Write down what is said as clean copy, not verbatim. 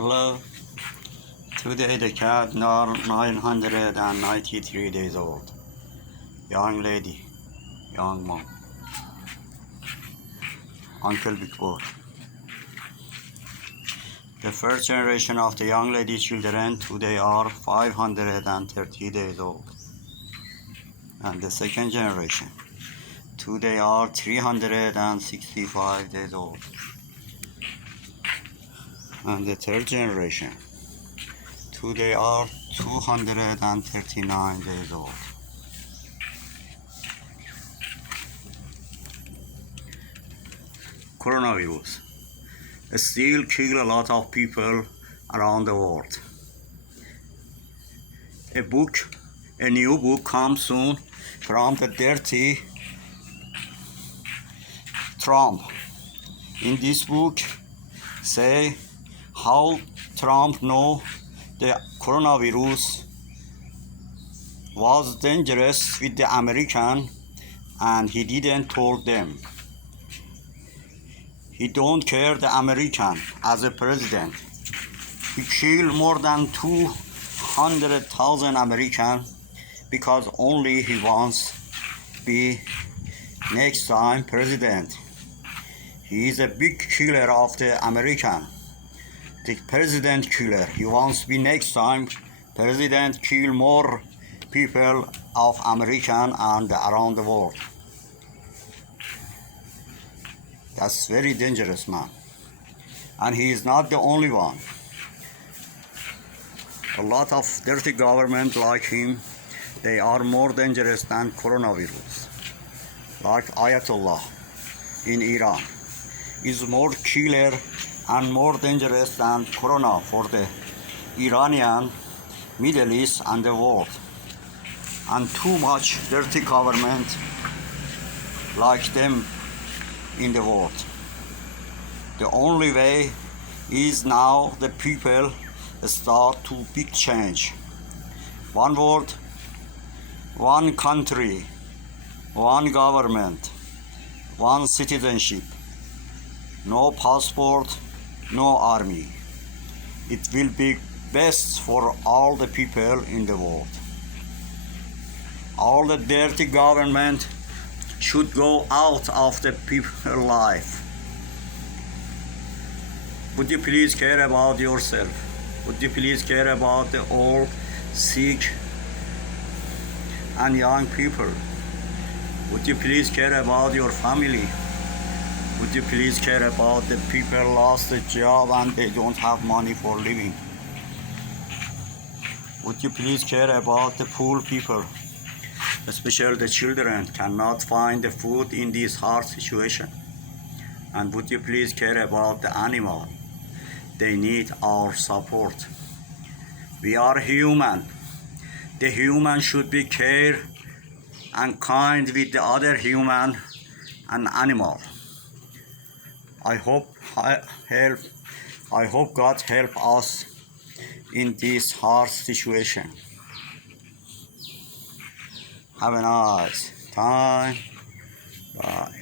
Hello. Today the cat 993 days old. Young lady, young mom, Uncle Big Boy. The first generation of the young lady children today are 530 days old. And the second generation today are 365 days old. And the third generation today are 239 days old. Coronavirus still kill a lot of people around the world. A new book comes soon from the dirty Trump. In this book, say how Trump know the coronavirus was dangerous with the American and he didn't told them. He don't care the American as a president. He killed more than 200,000 Americans because only he wants be next time president. He is a big killer of the American. The president killer. He wants to be next time president, kill more people of American and around the world. That's very dangerous man. And he is not the only one. A lot of dirty government like him, they are more dangerous than coronavirus. Like Ayatollah in Iran is more killer and more dangerous than corona for the Iranian, Middle East and the world. And too much dirty government like them in the world. The only way is now the people start to big change. One world, one country, one government, one citizenship, no passport, no army. It will be best for all the people in the world. All the dirty government should go out of the people's life. Would you please care about yourself? Would you please care about the old, sick, and young people? Would you please care about your family? Would you please care about the people lost a job and they don't have money for living? Would you please care about the poor people, especially the children cannot find the food in this hard situation? And would you please care about the animal? They need our support. We are human. The human should be care and kind with the other human and animal. I hope God help us in this hard situation. Have a nice time. Bye.